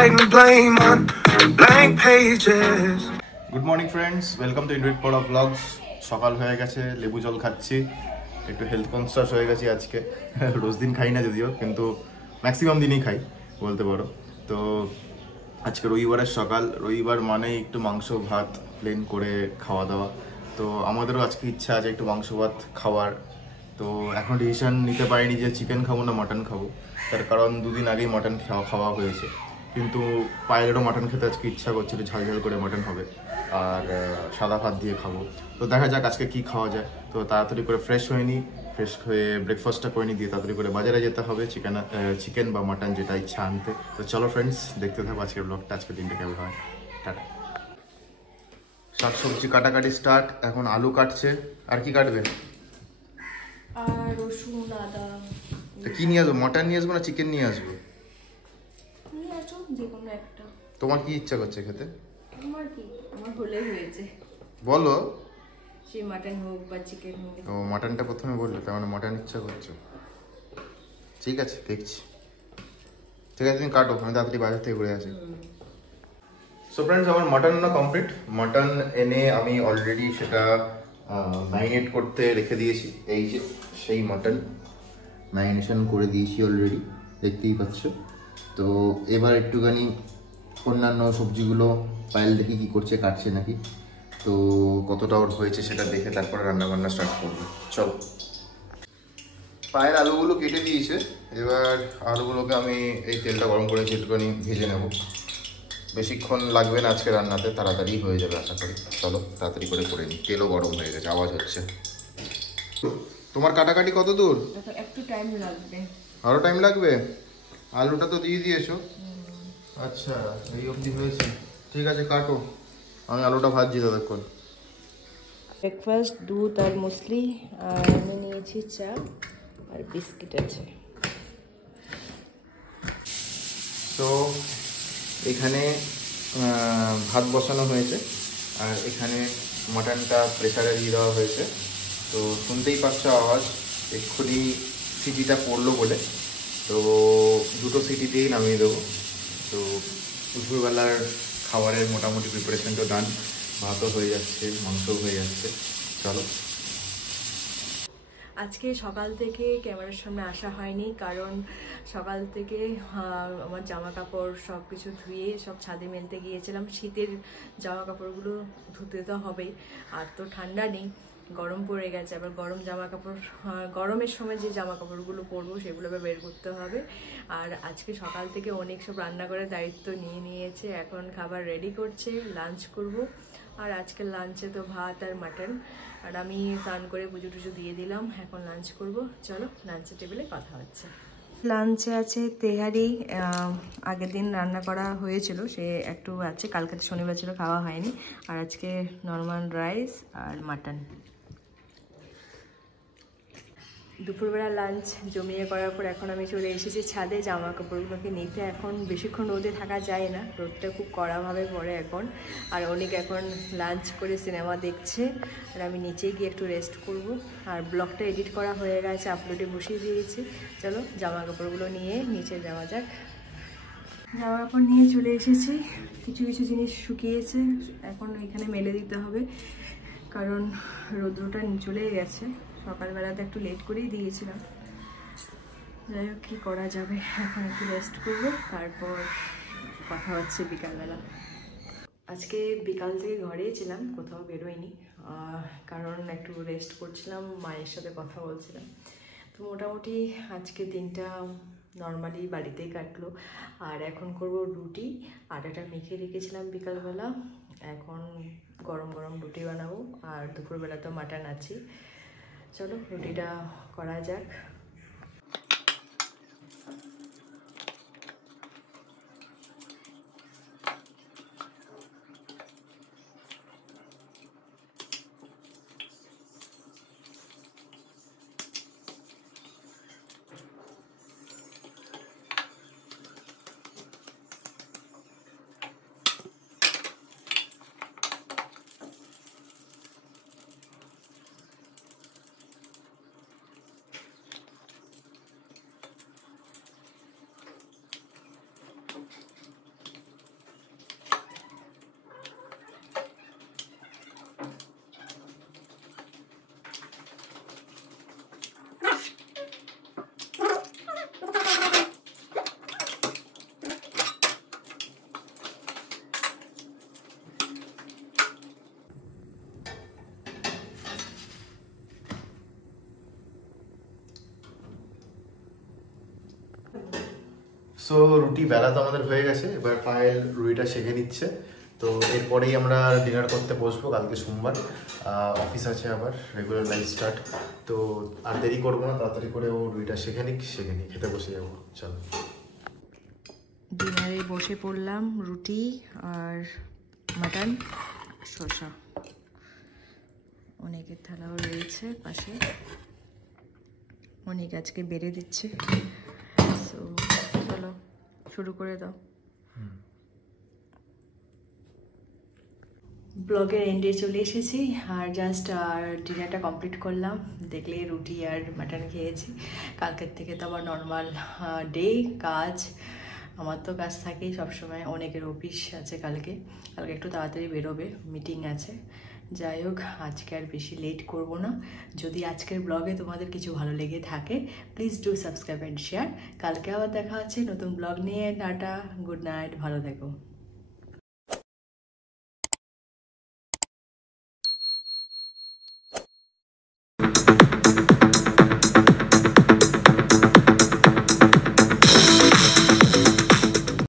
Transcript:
writing blame on blank pages. Good morning friends, welcome to invite পড়া blogs. সকাল হয়ে গেছে, লেবু জল খাচ্ছি, একটু হেলথ কনসিয়াস হয়ে গেছি আজকে। রোজ দিন খাই না যদিও, কিন্তু ম্যাক্সিমাম দিনই খাই বলতে পারো। তো আজকে রবিবারের সকাল, রবিবার মানেই একটু মাংস ভাত প্লেন করে খাওয়া দাওয়া। তো আমাদেরও আজকে ইচ্ছা আছে একটু মাংস ভাত খাওয়ার। তো এখন ডিসিশন নিতে পারিনি যে চিকেন খাবো না মাটন খাবো, তার কারণ দুদিন আগেই মাটন খাওয়া হয়েছে। কিন্তু পায়েলেরও মাটন খেতে আজকে ইচ্ছা করছিল, ঝাল ঝাল করে মাটন হবে আর সাদা ভাত দিয়ে খাবো। তো দেখা যাক আজকে কি খাওয়া যায়। তো তাড়াতাড়ি করে ফ্রেশ হয়ে ব্রেকফাস্টটা করে নিই, দিয়ে তাড়াতাড়ি করে বাজারে যেতে হবে চিকেন বা মাটন যেটা ইচ্ছা আনতে। তো চলো ফ্রেন্ডস, দেখতে থাকো আজকের ব্লগটা, আজকের দিনটা কেমন হয়। টাটা। শাকসবজি কাটাকাটি স্টার্ট, এখন আলু কাটছে। আর কি কাটবে? আর রসুন আদা। তো কি নিয়ে আসবো, মাটন নিয়ে আসবো না চিকেন নিয়ে আসবো? নিয়ে আসো যে কোনো একটা। তোমার কি ইচ্ছা করছে খেতে? আমার হলে হয়েছে, বলো। সে মাটন হোক বা চিকেন হোক। তো মাটনটা প্রথমে বললে, তার মানে মাটন ইচ্ছা করছো। ঠিক আছে, দেখছি। ঠিক আছে, তুমি কাটো, আমি তাড়াতাড়ি বাজার থেকে ঘুরে আসি। সো ফ্রেন্ডস, আমার মাটন না কমপ্লিট। মাটন এনে আমি অলরেডি সেটা ম্যারিনেট করতে রেখে দিয়েছি। এই যে সেই মাটন ম্যারিনেশন করে দিয়েছি অলরেডি, দেখতেই পাচ্ছ। তো এবার একটুখানি অন্যান্য সবজিগুলো পায়েল দেখি কী করছে, কাটছে নাকি। তো কতটা ওর হয়েছে সেটা দেখে তারপরে রান্নাবান্না স্টার্ট করবো। চলো। পায়ের আলুগুলো কেটে দিয়েছে, এবার আলুগুলোকে আমি এই তেলটা গরম করেছি, একটুখানি ভেজে নেব। বেশিক্ষণ লাগবে না আজকে রান্নাতে, তাড়াতাড়ি হয়ে যাবে আশা করি। চলো তাড়াতাড়ি করে নিই। তেলও গরম হয়ে গেছে, আওয়াজ হচ্ছে। তোমার কাটাকাটি কত দূর? একটু টাইম লাগবে। আরও টাইম লাগবে? আলুটা তো দিয়ে দিয়েছো। আচ্ছা, এই অবধি হয়েছে। ঠিক আছে, কাটো, আমি আলুটা ভাজছি ততক্ষণ। ব্রেকফাস্ট দুধ আর মুসলি, আর আমি নিয়েছি চা আর বিস্কিট আছে। তো এখানে ভাত বসানো হয়েছে, আর এখানে মাটনটা প্রেসারে দিয়ে দেওয়া হয়েছে। তো শুনতেই পাচ্ছ আওয়াজ, এক্ষুনি সিটিটা পড়লো বলে। তো দুটো সিটি দিয়েই নামিয়ে দেবো। তো দুপুরবেলার খাবারের মোটামুটি প্রিপারেশনটা ডান। ভাতও হয়ে যাচ্ছে, মাংসও হয়ে যাচ্ছে। চলো। আজকে সকাল থেকে ক্যামেরার সামনে আসা হয়নি, কারণ সকাল থেকে আমার জামা কাপড় সব কিছু ধুয়ে সব ছাদে মেলতে গিয়েছিলাম। শীতের জামা কাপড়গুলো ধুতে তো হবেই, আর তো ঠান্ডা নেই, গরম পড়ে গেছে। আবার গরম জামা কাপড়, গরমের সময় যে জামা কাপড়গুলো পরবো সেগুলো বের করতে হবে। আর আজকে সকাল থেকে অনেক সব রান্না করার দায়িত্ব নিয়েছে। এখন খাবার রেডি করছে, লাঞ্চ করব। আর আজকের লাঞ্চে তো ভাত আর মাটন, আর আমি স্নান করে পুজো টুজো দিয়ে দিলাম, এখন লাঞ্চ করব। চলো লাঞ্চের টেবিলে কথা হচ্ছে। লাঞ্চে আছে তেহারি, আগের দিন রান্না করা হয়েছিল, সে একটু আছে, কালকে শনিবার ছিল খাওয়া হয়নি। আর আজকে নর্মাল রাইস আর মাটন। দুপুরবেলা লাঞ্চ জমিয়ে করার পর এখন আমি চলে এসেছি ছাদে জামা কাপড়গুলোকে নিতে। এখন বেশিক্ষণ রোদে থাকা যায় না, রোদটা খুব কড়াভাবে পড়ে এখন। আর অনেক এখন লাঞ্চ করে সিনেমা দেখছে, আর আমি নিচে গিয়ে একটু রেস্ট করব। আর ব্লগটা এডিট করা হয়ে গেছে, আপলোডে বসিয়ে দিয়েছি। চলো জামা কাপড়গুলো নিয়ে নিচে যাওয়া যাক। জামা কাপড় নিয়ে চলে এসেছি, কিছু কিছু জিনিস শুকিয়েছে, এখন এখানে মেলে দিতে হবে, কারণ রৌদ্রটা চলে গেছে। সকালবেলাতে একটু লেট করেই দিয়েছিলাম। যাই হোক, কী করা যাবে, এখন একটু রেস্ট করবো, তারপর কথা হচ্ছে বিকালবেলা। আজকে বিকাল থেকে ঘরেই ছিলাম, কোথাও বেরোয়নি, কারণ একটু রেস্ট করছিলাম, মায়ের সাথে কথা বলছিলাম। তো মোটামুটি আজকে দিনটা নর্মালি বাড়িতেই কাটলো। আর এখন করব রুটি, আটাটা মেখে রেখেছিলাম বিকালবেলা, এখন গরম গরম রুটি বানাবো। আর দুপুরবেলা তো মাটন আছে। চলো রুটিটা করা যাক। সো রুটি বেলা তো আমাদের হয়ে গেছে, এবার পায়েল রুটিটা সেঁকে নিচ্ছে। তো এরপরেই আমরা ডিনার করতে বসবো, কালকে সোমবার অফিস আছে আবার, রেগুলার লাইফ স্টার্ট। তো আর দেরি করবো না, তাড়াতাড়ি করে ও রুটিটা সেঁকে নিক, খেতে বসে যাবো। চলো ডিনারে বসে পড়লাম, রুটি আর মাটন শসা, অনেকের থালাও রয়েছে পাশে, অনেক আজকে বেড়ে দিচ্ছে। সো চলো শুরু করে দাও। ব্লগের এন্ডে চলে এসেছি আর জাস্ট ডিনারটা কমপ্লিট করলাম। দেখলে রুটি আর মাটন খেয়েছি। কালকের থেকে তো আবার নর্মাল ডে, কাজ, আমার তো কাজ থাকেই সবসময়, অনেকের অফিস আছে কালকে একটু তাড়াতাড়ি বেরোবে, মিটিং আছে। যাই হোক, আজকে আর বেশি লেট করব না। যদি আজকের ব্লগে তোমাদের কিছু ভালো লেগে থাকে please do subscribe and share. কালকে আবার দেখা হচ্ছে নতুন ব্লগ নিয়ে। টাটা, গুড নাইট, ভালো থেকো।